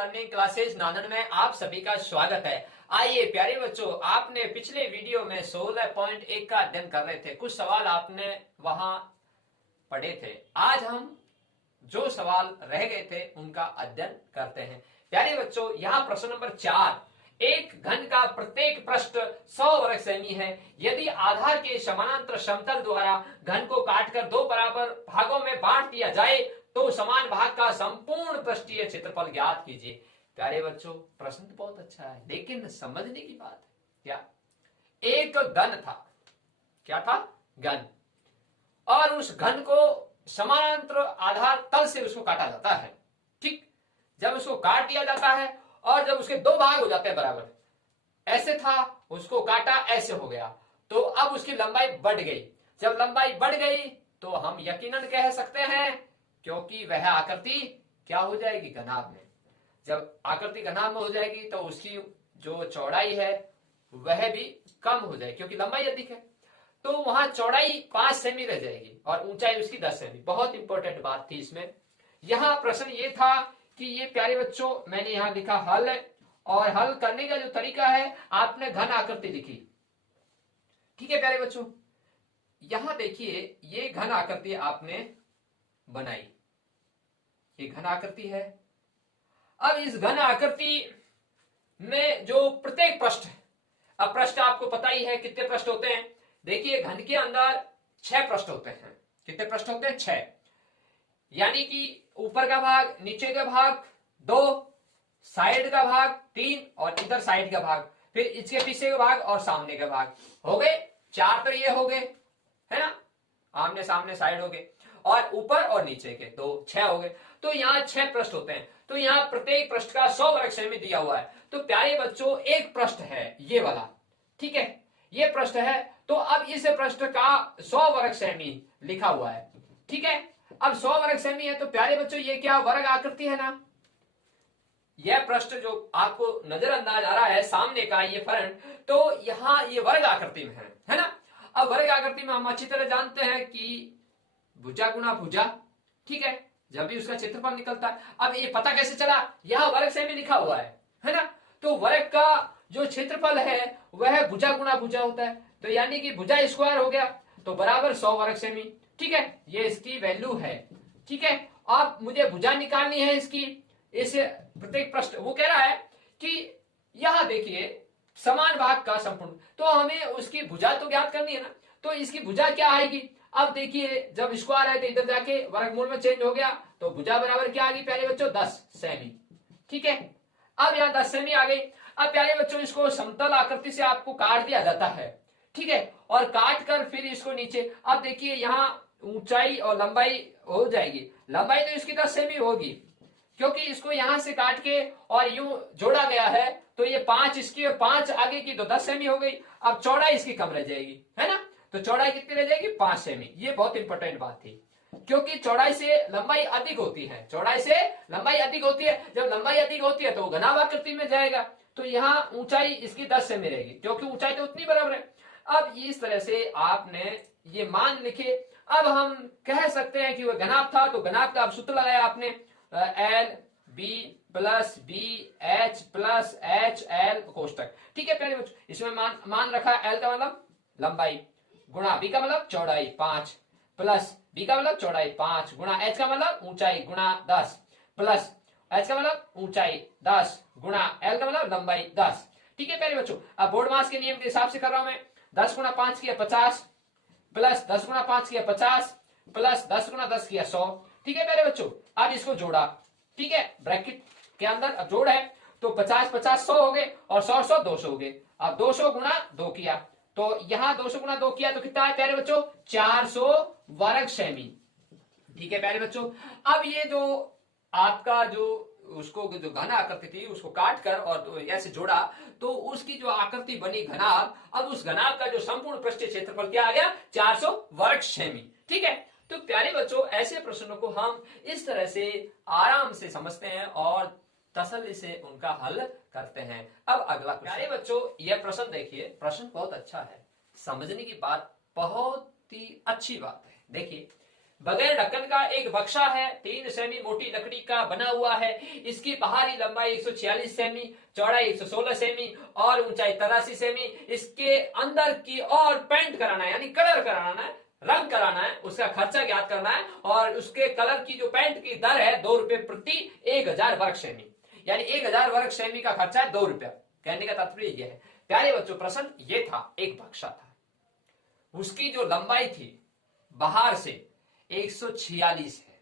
Learning classes Nanded में आप सभी का स्वागत है। आइए प्यारे बच्चों, आपने पिछले वीडियो में 16.1 का अध्ययन कर रहे थे। कुछ सवाल आपने वहां पढ़े थे। आज हम जो सवाल रह गए थे उनका अध्ययन करते हैं। प्यारे बच्चों, यहाँ प्रश्न नंबर 4, एक घन का प्रत्येक पृष्ठ 100 वर्ग सेमी है। यदि आधार के समानांतर समतल द्वारा घन को काटकर दो बराबर भागों में बांट दिया जाए तो समान भाग का संपूर्ण पृष्ठीय क्षेत्रफल ज्ञात कीजिए। प्यारे बच्चों, प्रश्न तो बहुत अच्छा है, लेकिन समझने की बात है क्या। एक घन था, क्या था? घन। और उस घन को समानांतर आधार तल से उसको काटा जाता है। ठीक, जब उसको काट दिया जाता है और जब उसके दो भाग हो जाते हैं बराबर, ऐसे था, उसको काटा, ऐसे हो गया, तो अब उसकी लंबाई बढ़ गई। जब लंबाई बढ़ गई तो हम यकीनन कह सकते हैं, क्योंकि वह आकृति क्या हो जाएगी? घनाभ में। जब आकृति घनाभ में हो जाएगी तो उसकी जो चौड़ाई है वह भी कम हो जाएगी, क्योंकि लंबाई अधिक है, तो वहां चौड़ाई 5 सेमी रह जाएगी और ऊंचाई उसकी 10 सेमी। बहुत इंपॉर्टेंट बात थी इसमें। यहां प्रश्न ये था कि ये प्यारे बच्चों, मैंने यहां लिखा हल, और हल करने का जो तरीका है, आपने घन आकृति लिखी। ठीक है प्यारे बच्चों, यहां देखिए, ये घन आकृति आपने बनाई, ये घन आकृति है। अब इस घन आकृति में जो प्रत्येक पृष्ठ, अब पृष्ठ आपको पता ही है कितने पृष्ठ होते हैं। देखिए, घन के अंदर 6 पृष्ठ होते हैं। कितने पृष्ठ होते हैं? 6। यानी कि ऊपर का भाग, नीचे का भाग 2, साइड का भाग 3 और इधर साइड का भाग, फिर इसके पीछे का भाग और सामने का भाग। हो गए 4, तो ये हो गए, है ना, आमने सामने साइड हो गए, और ऊपर और नीचे के तो 6 हो गए। तो यहाँ 6 पृष्ठ होते हैं। तो यहाँ प्रत्येक पृष्ठ का 100 वर्ग सेमी दिया हुआ है। तो प्यारे बच्चों, एक पृष्ठ है ये वाला, ठीक है, ये पृष्ठ है। तो अब इस पृष्ठ का 100 वर्ग सेमी लिखा हुआ है। ठीक है, अब 100 वर्ग सेमी है तो प्यारे बच्चों, ये क्या वर्ग आकृति है ना। यह पृष्ठ जो आपको नजरअंदाज आ रहा है सामने का ये फ्रंट, तो यहां ये वर्ग आकृति में है ना। अब वर्ग आकृति में हम अच्छी तरह जानते हैं कि भुजा गुना भुजा, ठीक है, जब भी उसका क्षेत्रफल निकलता है। अब ये पता कैसे चला? यहां वर्ग सेमी लिखा हुआ है ना। तो वर्ग का जो क्षेत्रफल है वह भुजा गुना भुजा होता है, तो यानी कि भुजा स्क्वायर हो गया, तो बराबर 100 वर्ग सेमी। ठीक है, ये इसकी वैल्यू है। ठीक है, अब मुझे भुजा निकालनी है इसकी, इस प्रत्येक पृष्ठ। वो कह रहा है कि यहां देखिए समान भाग का संपूर्ण, तो हमें उसकी भुजा तो ज्ञात करनी है ना। तो इसकी भुजा क्या आएगी? अब देखिए, जब स्क्वायर है तो इधर जाके वर्गमूल में चेंज हो गया, तो भुजा बराबर क्या आ गई प्यारे बच्चों? 10 सेमी। ठीक है, अब यहाँ 10 सेमी आ गई। अब प्यारे बच्चों, इसको समतल आकृति से आपको काट दिया जाता है, ठीक है, और काट कर फिर इसको नीचे, अब देखिए यहाँ ऊंचाई और लंबाई हो जाएगी। लंबाई तो इसकी 10 सेमी होगी, क्योंकि इसको यहां से काट के और यूं जोड़ा गया है, तो ये 5 इसकी और 5 आगे की, तो 10 सेमी हो गई। अब चौड़ाई इसकी कम रह जाएगी, है ना। तो चौड़ाई कितनी रह जाएगी? 5 सेमी। ये बहुत इंपॉर्टेंट बात थी, क्योंकि चौड़ाई से लंबाई अधिक होती है। चौड़ाई से लंबाई अधिक होती है। जब लंबाई अधिक होती है तो घनाभ आकृति में जाएगा, तो यहाँ ऊंचाई इसकी 10 सेमी रहेगी, क्योंकि ऊंचाई तो उतनी बराबर है। अब इस तरह से आपने ये मान लिखे। अब हम कह सकते हैं कि वह घनाभ था, तो घनाभ का अब सूत्र लगाया आपने, L B plus B H plus H L कोष्टक। ठीक है प्यारे बच्चों, इसमें मान रखा। एल का मतलब लंबाई, गुणा बी का मतलब चौड़ाई 5, प्लस बी का मतलब चौड़ाई 5, गुणा एच का मतलब ऊंचाई, गुणा 10, प्लस एच का मतलब ऊंचाई 10, गुणा एल का मतलब लंबाई 10। ठीक है प्यारे बच्चों, अब बोर्ड मास के नियम के हिसाब से कर रहा हूं मैं। 10 गुणा 5 किया 50, प्लस 10 गुणा 5 किया 50, प्लस 10 गुणा 10 किया 100। ठीक है प्यारे बच्चों, अब इसको जोड़ा, ठीक है, ब्रैकेट के अंदर अब जोड़ है, तो 50 50 100 हो गए, और 100 100 200 हो गए। अब 200 गुणा 2 किया, तो यहां 200 गुणा 2 किया तो कितना है प्यारे बच्चों? 400 वर्ग सेमी। ठीक है प्यारे बच्चों, अब ये जो आपका जो उसको जो घन आकृति थी उसको काट कर और ऐसे जोड़ा, तो उसकी जो आकृति बनी घनाभ, अब उस घनाभ का जो संपूर्ण पृष्ठीय क्षेत्रफल क्या आ गया? 400 वर्ग सेमी। ठीक है, तो प्यारे बच्चों, ऐसे प्रश्नों को हम इस तरह से आराम से समझते हैं और तसल्ली से उनका हल करते हैं। अब अगला प्यारे बच्चों, यह प्रश्न देखिए, प्रश्न बहुत अच्छा है, समझने की बात बहुत ही अच्छी बात है। देखिए, बगैर ढक्कन का एक बक्सा है, 3 सेमी मोटी लकड़ी का बना हुआ है। इसकी बाहरी लंबाई 146 सेमी, चौड़ाई 116 सेमी और ऊंचाई 83 सेमी। इसके अंदर की और पेंट कराना है, यानी कलर कराना है, रंग कराना है, उसका खर्चा ज्ञात करना है और उसके कलर की जो पेंट की दर है 2 रुपए प्रति 1000 वर्ग सेमी, यानी 1000 वर्ग सेमी का खर्चा है 2 रुपया। कहने का तात्पर्य यह है प्यारे बच्चों, प्रश्न ये था, एक बक्सा था, उसकी जो लंबाई थी बाहर से 146 है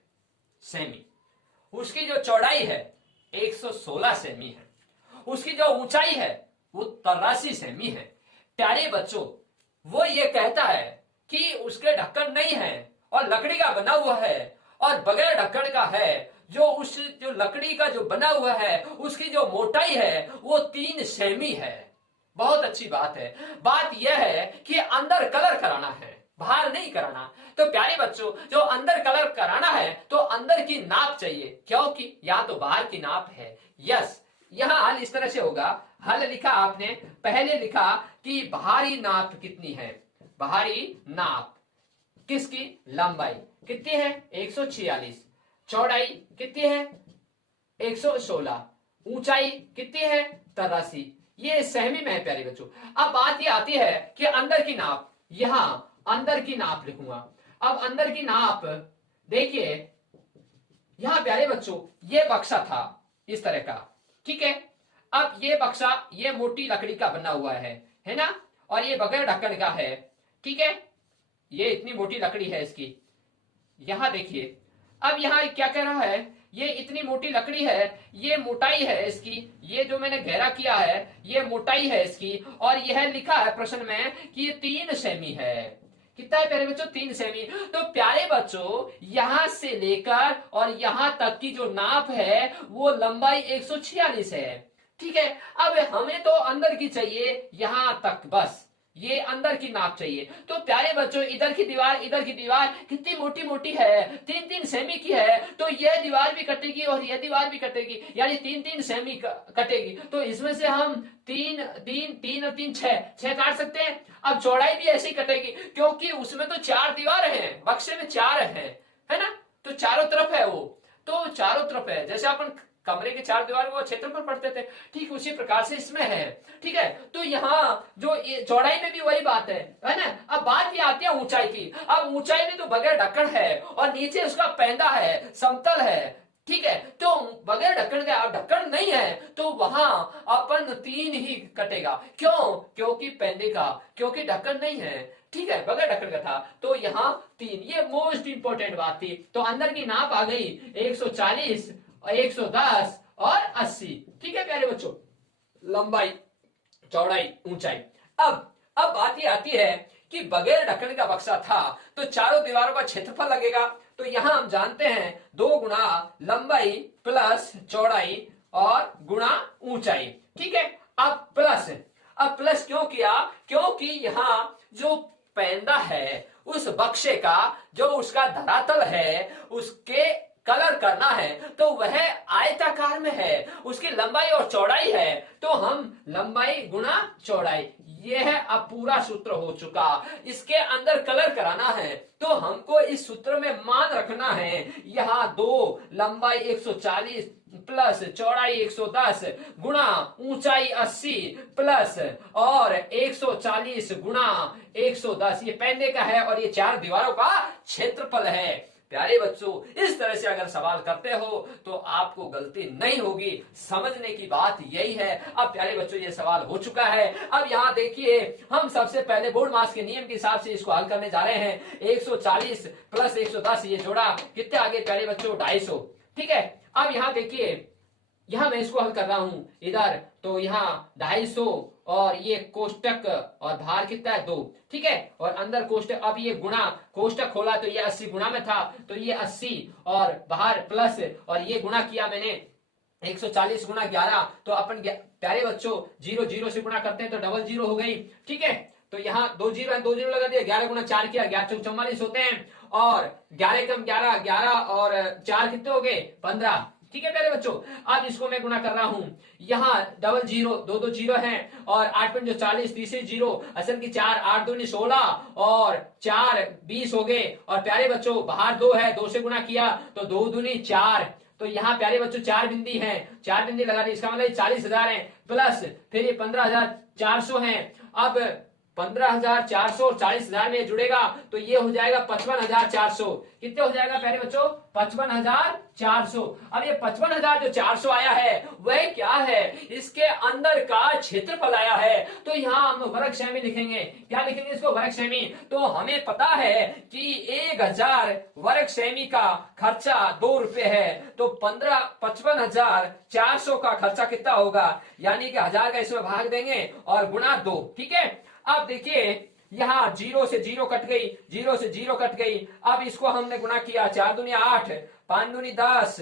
सेमी, उसकी जो चौड़ाई है 116 सेमी है, उसकी जो ऊंचाई है वो 83 सेमी है। प्यारे बच्चों, वो ये कहता है कि उसके ढक्कन नहीं है और लकड़ी का बना हुआ है और बगैर ढक्कन का है, जो लकड़ी का जो बना हुआ है उसकी जो मोटाई है वो 3 सेमी है। बहुत अच्छी बात है। बात यह है कि अंदर कलर कराना है, बाहर नहीं कराना। तो प्यारे बच्चों, जो अंदर कलर कराना है तो अंदर की नाप चाहिए, क्योंकि यहाँ तो बाहर की नाप है। यस, यहाँ हल इस तरह से होगा। हल लिखा आपने, पहले लिखा कि बाहरी नाप कितनी है, बाहरी नाप किसकी, लंबाई कितनी है 146, चौड़ाई कितनी है 116, ऊंचाई कितनी है 83, ये सेमी में है प्यारे बच्चों। अब बात ये आती है कि अंदर की नाप, यहां अंदर की नाप लिखूंगा। अब अंदर की नाप देखिए, यहां प्यारे बच्चों ये बक्सा था इस तरह का, ठीक है। अब ये बक्सा ये मोटी लकड़ी का बना हुआ है ना, और ये बगैर ढक्कन का है, ठीक है। ये इतनी मोटी लकड़ी है इसकी, यहां देखिए। अब यहां क्या कह रहा है, ये इतनी मोटी लकड़ी है, ये मोटाई है इसकी, ये जो मैंने गहरा किया है ये मोटाई है इसकी, और यह लिखा है प्रश्न में कि ये 3 सेमी है। कितना है प्यारे बच्चों, 3 सेमी। तो प्यारे बच्चों, यहां से लेकर और यहां तक की जो नाप है वो लंबाई 146 है, ठीक है। अब हमें तो अंदर की चाहिए यहां तक, बस ये अंदर की नाप चाहिए। तो प्यारे बच्चों, इधर की दीवार कितनी मोटी मोटी है, 3-3 सेमी की है, तो यह दीवार भी कटेगी और यह दीवार भी कटेगी, यानी 3-3 सेमी कटेगी। तो इसमें से हम 3 और 3 6 काट सकते हैं। अब चौड़ाई भी ऐसी कटेगी, क्योंकि उसमें तो 4 दीवार है, बक्से में 4 है ना, तो चारों तरफ है वो, तो चारों तरफ है। जैसे अपन कमरे के 4 दीवार को क्षेत्र पर पढ़ते थे, ठीक उसी प्रकार से इसमें है, ठीक है। तो यहाँ जो चौड़ाई में भी वही बात है ना। अब बात ये आती है ऊंचाई की। अब ऊंचाई में तो बगैर ढक्कन है और नीचे उसका पैंदा है, समतल है, ठीक है। तो बगैर ढक्कन का, ढक्कन नहीं है तो वहां अपन 3 ही कटेगा। क्यों? क्योंकि पैंदे का, क्योंकि ढक्कन नहीं है, ठीक है, बगैर ढक्कन का था, तो यहाँ 3। ये मोस्ट इंपोर्टेंट बात थी। तो अंदर की नाप आ गई 140, 110 और 80, ठीक है प्यारे बच्चों, लंबाई, चौड़ाई, ऊंचाई। अब बात ये आती है कि बगैर ढक्कन का बक्सा था तो चारों दीवारों का क्षेत्रफल लगेगा। तो यहां हम जानते हैं 2 गुना लंबाई प्लस चौड़ाई और गुणा ऊंचाई, ठीक है। अब प्लस क्यों किया? क्योंकि यहां जो पैंदा है उस बक्से का, जो उसका धरातल है, उसके कलर करना है, तो वह आयताकार में है, उसकी लंबाई और चौड़ाई है, तो हम लंबाई गुणा चौड़ाई, यह अब पूरा सूत्र हो चुका। इसके अंदर कलर कराना है तो हमको इस सूत्र में मान रखना है, यहाँ 2 लंबाई 140 प्लस चौड़ाई 110 गुणा ऊंचाई 80 प्लस और 140 गुणा 110, ये पैंदे का है और ये 4 दीवारों का क्षेत्रफल है। प्यारे बच्चों, इस तरह से अगर सवाल करते हो तो आपको गलती नहीं होगी। समझने की बात यही है। अब प्यारे बच्चों, ये सवाल हो चुका है। अब यहाँ देखिए, हम सबसे पहले बोर्ड मास के नियम के हिसाब से इसको हल करने जा रहे हैं। 140 प्लस 110 ये जोड़ा कितने आगे प्यारे बच्चों, 250, ठीक है। अब यहाँ देखिए, यहां मैं इसको हल कर रहा हूं इधर, तो यहाँ 250 और ये कोष्टक और भार कितना है 2, ठीक है, और अंदर कोष्टक। अब ये गुणा, कोष्टक खोला तो ये 80 गुणा में था, तो ये 80 और बाहर प्लस, और ये गुणा किया मैंने 140 गुणा 11, तो अपन प्यारे बच्चों 0 से गुणा करते हैं तो डबल 0 हो गई, ठीक है। तो यहाँ 2 0 है, 2 0 लगा दिया, 11 गुणा 4 किया, 11 चौक 44 होते हैं, और 11 कम 11 11 और 4 कितने हो गए 15, ठीक है प्यारे बच्चों। अब इसको मैं गुणा कर रहा हूं, यहाँ डबल जीरो, दो दो जीरो है, और 8×40 तीसरे जीरो, असल की 4, 8 दूनी 16 और 4 20 हो गए। और प्यारे बच्चों बाहर 2 है, 2 से गुणा किया तो 2 दूनी 4, तो यहाँ प्यारे बच्चों 4 बिंदी है, 4 बिंदी लगा दी, इसका मतलब 40,000 है, प्लस फिर ये 15,400 है। अब 15,400 और 40,000 में जुड़ेगा तो ये हो जाएगा 55,400। कितने हो जाएगा प्यारे बच्चों? 55,400। अब ये 55,400 आया है, वह क्या है? इसके अंदर का क्षेत्रफल आया है। तो यहाँ हम वर्ग सेमी लिखेंगे। क्या लिखेंगे इसको? वर्ग सेमी। तो हमें पता है कि 1000 वर्ग सेमी का खर्चा 2 रुपए है, तो 55,400 का खर्चा कितना होगा? यानी कि 1000 का इसमें भाग देंगे और गुणा 2। ठीक है। अब देखिए यहां 0 से 0 कट गई, 0 से 0 कट गई। अब इसको हमने गुणा किया, 4 दूनी 8, 5 दूनी 10,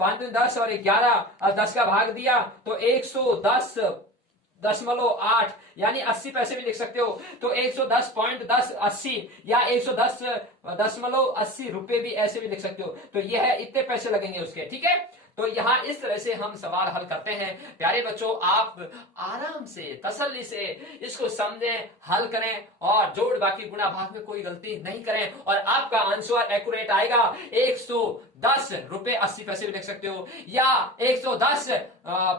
5 दूनी 10 और 11, अब 10 का भाग दिया तो 110.8 यानी 80 पैसे भी लिख सकते हो। तो 110.1080 या 110.80 रुपए भी ऐसे भी लिख सकते हो। तो यह है, इतने पैसे लगेंगे उसके। ठीक है। तो यहां इस तरह से हम सवाल हल करते हैं। प्यारे बच्चों आप आराम से तसल्ली से इसको समझें, हल करें और जोड़ बाकी गुणा भाग में कोई गलती नहीं करें और आपका आंसर एक्यूरेट आएगा। 110 रुपए 80 पैसे भी लिख सकते हो या 110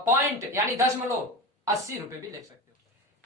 पॉइंट यानी 10.80 रुपए भी लिख सकते हो।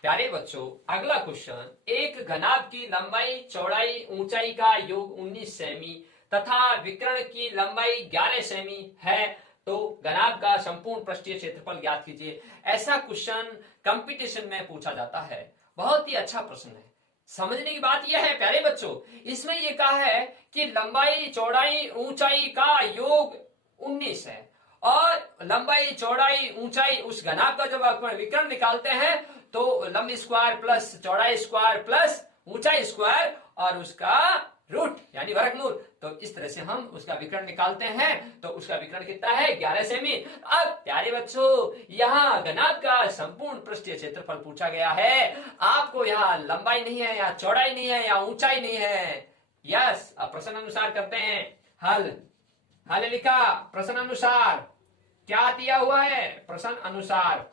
प्यारे बच्चों अगला क्वेश्चन, एक घनाभ की लंबाई चौड़ाई ऊंचाई का योग 19 सेमी तथा विकर्ण की लंबाई 11 सेमी है, तो घनाभ का संपूर्ण पृष्ठीय क्षेत्रफल ज्ञात कीजिए। ऐसा क्वेश्चन कंपटीशन में पूछा जाता है। बहुत ही अच्छा प्रश्न है। समझने की बात यह है प्यारे बच्चों, इसमें यह कहा है कि लंबाई चौड़ाई ऊंचाई का योग 19 है और लंबाई चौड़ाई ऊंचाई उस घनाभ का जब अपन विकर्ण निकालते हैं तो लंबी स्क्वायर प्लस चौड़ाई स्क्वायर प्लस ऊंचाई स्क्वायर और उसका रूट यानी वर्गमूल। तो इस तरह से हम उसका विकर्ण निकालते हैं। तो उसका विकर्ण कितना है? 11 सेमी। अब प्यारे बच्चों यहाँ घनाभ का संपूर्ण पृष्ठीय क्षेत्रफल पूछा गया है। आपको यहाँ लंबाई नहीं है, यहाँ चौड़ाई नहीं है, यहाँ ऊंचाई नहीं है। यस, अब प्रश्न अनुसार करते हैं हल। हल लिखा प्रश्न अनुसार, क्या दिया हुआ है? प्रश्न अनुसार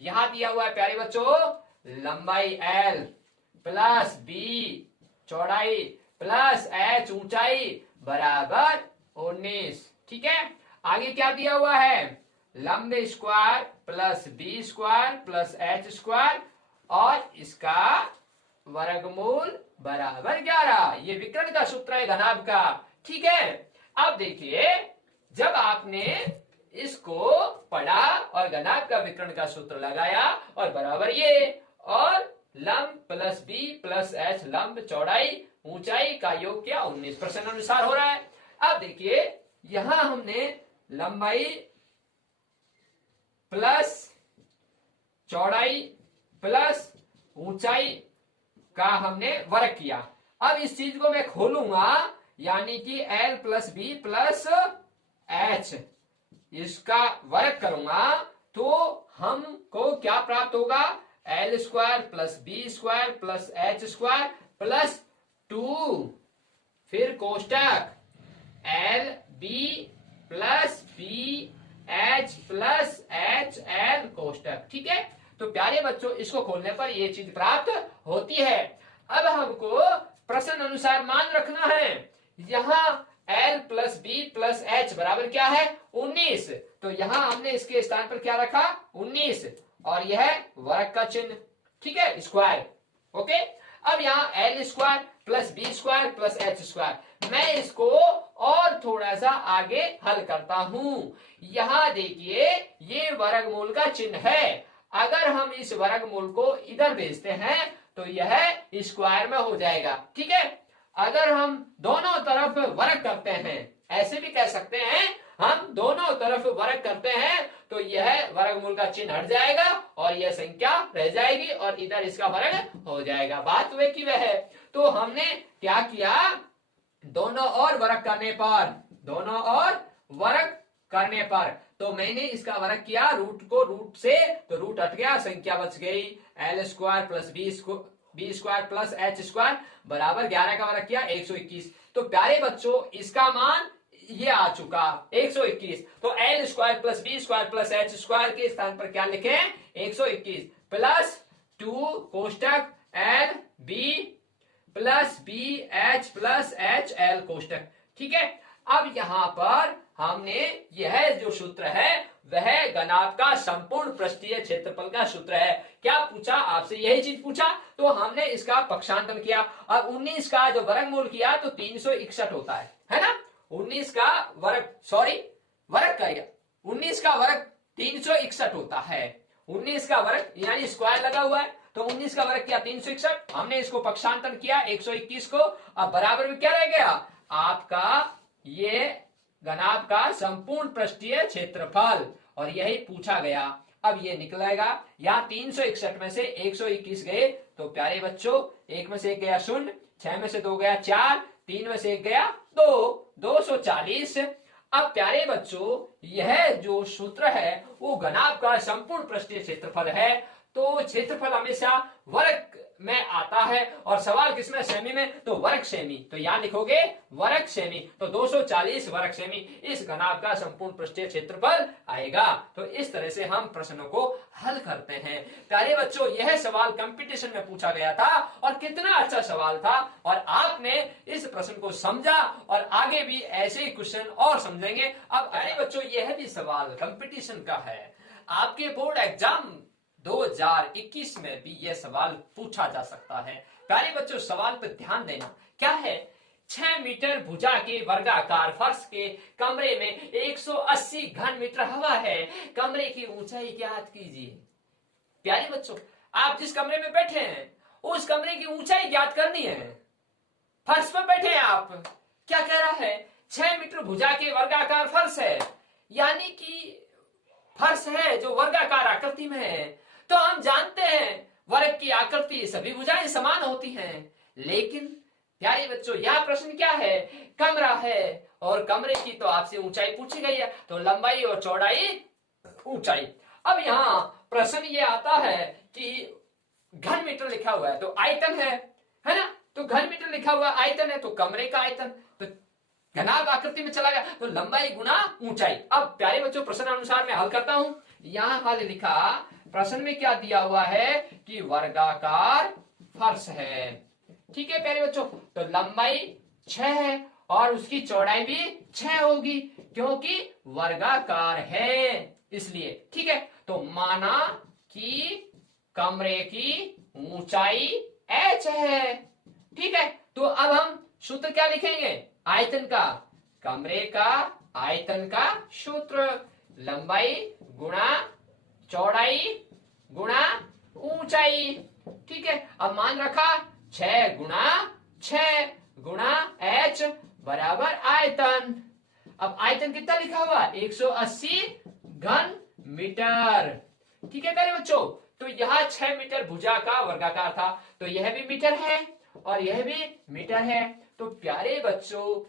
यहां दिया हुआ है प्यारे बच्चों, लंबाई L प्लस B चौड़ाई प्लस H ऊंचाई बराबर 19। ठीक है। आगे क्या दिया हुआ है? लंबे square plus B square plus H square और इसका वर्गमूल बराबर 11। ये विकर्ण का सूत्र है घनाभ का। ठीक है। अब देखिए जब आपने इसको पढ़ा और घनाभ का विकर्ण का सूत्र लगाया और बराबर ये और लंब प्लस B प्लस H लंब चौड़ाई ऊंचाई का योग क्या? 19। प्रश्न अनुसार हो रहा है। अब देखिए यहां हमने लंबाई प्लस चौड़ाई प्लस ऊंचाई का हमने वर्ग किया। अब इस चीज को मैं खोलूंगा यानी कि L plus B plus H इसका वर्ग करूंगा तो हमको क्या प्राप्त होगा? L square plus B square plus H square plus 2 फिर कोष्टक L B plus B H plus H L कोष्टक। ठीक है। तो प्यारे बच्चों इसको खोलने पर यह चीज प्राप्त होती है। अब हमको प्रश्न अनुसार मान रखना है। यहां L plus B plus H बराबर क्या है? 19। तो यहां हमने इसके स्थान पर क्या रखा? 19 और यह वर्ग का चिन्ह। ठीक है, स्क्वायर। ओके। अब यहाँ L square plus B square plus H square, मैं इसको और थोड़ा सा आगे हल करता हूं। यहां देखिए ये वर्गमूल का चिन्ह है। अगर हम इस वर्गमूल को इधर भेजते हैं तो यह स्क्वायर में हो जाएगा। ठीक है। अगर हम दोनों तरफ वर्ग करते हैं, ऐसे भी कह सकते हैं, हम दोनों तरफ वर्ग करते हैं तो यह वर्गमूल का चिन्ह हट जाएगा और यह संख्या रह जाएगी और इधर इसका वर्ग हो जाएगा। बात वे की वह है। तो हमने क्या किया? दोनों और वर्ग करने पर तो मैंने इसका वर्ग किया रूट को रूट से, तो रूट हट गया, संख्या बच गई L square plus B square plus H square बराबर 11 का वर्ग किया 121। तो प्यारे बच्चों इसका मान ये आ चुका 121। तो L square plus B square plus H square के स्थान पर क्या लिखे 121 प्लस 2 कोष्टक L B plus B H plus H L कोष्टक। ठीक है, अब यहां पर हमने यह जो सूत्र है वह घनाभ का संपूर्ण पृष्ठीय क्षेत्रफल का सूत्र है। क्या पूछा आपसे, यही चीज पूछा, तो हमने इसका पक्षांतरण किया। अब 19 का जो वर्गमूल किया तो 361 होता है ना। 19 का वर्ग, सॉरी वर्ग करेगा, 19 का वर्ग 361 होता है। 19 का वर्ग यानी स्क्वायर लगा हुआ है, तो 19 का वर्ग किया 361, हमने इसको पक्षांतरण किया 121 को। अब बराबर में क्या रह गया आपका ये घनाभ का संपूर्ण पृष्ठीय क्षेत्रफल, और यही पूछा गया। अब ये निकलेगा, यहाँ 361 में से 121 गए तो प्यारे बच्चों, एक में से एक गया 0, 6 में से 2 गया 4, 3 में से एक गया 2, 240। अब प्यारे बच्चों यह जो सूत्र है वो घनाभ का संपूर्ण पृष्ठीय क्षेत्रफल है। तो क्षेत्रफल हमेशा वर्ग में आता है और सवाल किसमें, सेमी में, तो वर्ग सेमी। तो यहां लिखोगे वर्ग सेमी, तो 240 वर्ग सेमी इस घनाभ का संपूर्ण पृष्ठीय क्षेत्रफल आएगा। तो इस तरह से हम प्रश्नों को हल करते हैं। प्यारे बच्चों यह सवाल कंपटीशन में पूछा गया था और कितना अच्छा सवाल था, और आपने इस प्रश्न को समझा और आगे भी ऐसे ही क्वेश्चन और समझेंगे। अब प्यारे बच्चों यह भी सवाल कंपटीशन का है, आपके बोर्ड एग्जाम 2021 में भी यह सवाल पूछा जा सकता है। प्यारे बच्चों सवाल पर ध्यान देना, क्या है 6 मीटर भुजा के वर्गाकार फर्श के कमरे में 180 घन मीटर हवा है, कमरे की ऊंचाई ज्ञात कीजिए। प्यारे बच्चों आप जिस कमरे में बैठे हैं उस कमरे की ऊंचाई ज्ञात करनी है। फर्श पर बैठे हैं आप, क्या कह रहा है 6 मीटर भुजा के वर्गाकार फर्श है, यानी कि फर्श है जो वर्गाकार आकृति में है। तो हम जानते हैं वर्ग की आकृति सभी भुजाएं समान होती हैं, लेकिन प्यारे बच्चों यह प्रश्न क्या है, कमरा है और कमरे की तो आपसे ऊंचाई पूछी गई है, तो लंबाई और चौड़ाई ऊंचाई। अब यहाँ प्रश्न ये आता है कि घन मीटर लिखा हुआ है तो आयतन है ना, तो घन मीटर लिखा हुआ आयतन है तो कमरे का आयतन, तो घनाभ आकृति में चला गया तो लंबाई गुना ऊंचाई। अब प्यारे बच्चों प्रश्न अनुसार मैं हल करता हूं। यहां हल लिखा, प्रश्न में क्या दिया हुआ है कि वर्गाकार फर्श है। ठीक है प्यारे बच्चों, तो लंबाई 6 है और उसकी चौड़ाई भी 6 होगी क्योंकि वर्गाकार है इसलिए। ठीक है, तो माना कि कमरे की ऊंचाई h है। ठीक है, तो अब हम सूत्र क्या लिखेंगे, आयतन का, कमरे का आयतन का सूत्र लंबाई गुणा चौड़ाई गुणा ऊंचाई। ठीक है, अब मान रखा 6 गुणा 6 गुणा h बराबर आयतन। अब आयतन कितना लिखा हुआ 180 घन मीटर। ठीक है प्यारे बच्चों, तो यह 6 मीटर भुजा का वर्गाकार था, तो यह भी मीटर है और यह भी मीटर है। तो प्यारे बच्चों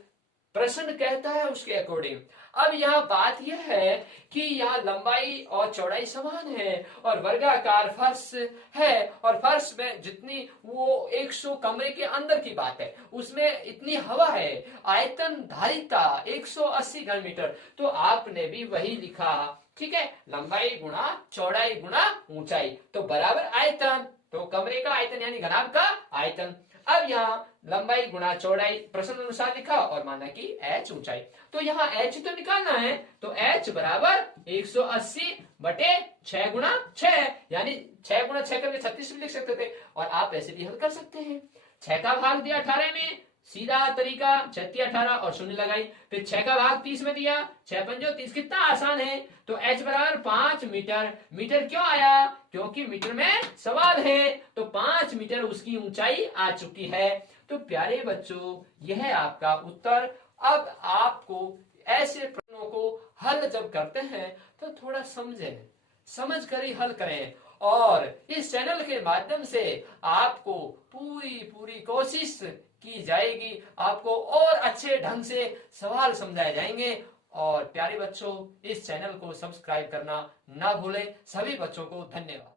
प्रश्न कहता है उसके अकॉर्डिंग। अब यहाँ बात यह है कि यहाँ लंबाई और चौड़ाई समान है और वर्गाकार फर्श है, और फर्श में जितनी वो 100 कमरे के अंदर की बात है उसमें इतनी हवा है, आयतन धारिता 180 घन मीटर, तो आपने भी वही लिखा। ठीक है, लंबाई गुणा चौड़ाई गुणा ऊंचाई तो बराबर आयतन, तो कमरे का आयतन यानी घनाभ का आयतन। अब यहाँ लंबाई गुणा चौड़ाई प्रश्न अनुसार लिखा और माना कि h ऊंचाई, तो यहाँ h तो निकालना है, तो h बराबर 180 बटे 6 गुणा 6, यानी 6 गुणा 6 करके 36 भी लिख सकते थे, और आप ऐसे भी हल कर सकते हैं। 6 का भाग दिया 18 में, सीधा तरीका 6 18 और शून्य लगाई, फिर 6 का भाग 30 में दिया, 6 पंजो 30, कितना आसान है। तो h बराबर 5 मीटर। मीटर क्यों आया, क्योंकि मीटर में सवाल है, तो 5 मीटर उसकी ऊंचाई आ चुकी है। तो प्यारे बच्चों यह आपका उत्तर। अब आपको ऐसे प्रश्नों को हल जब करते हैं तो थोड़ा समझें, समझ कर ही हल करें, और इस चैनल के माध्यम से आपको पूरी कोशिश की जाएगी, आपको और अच्छे ढंग से सवाल समझाए जाएंगे। और प्यारे बच्चों इस चैनल को सब्सक्राइब करना ना भूलें। सभी बच्चों को धन्यवाद।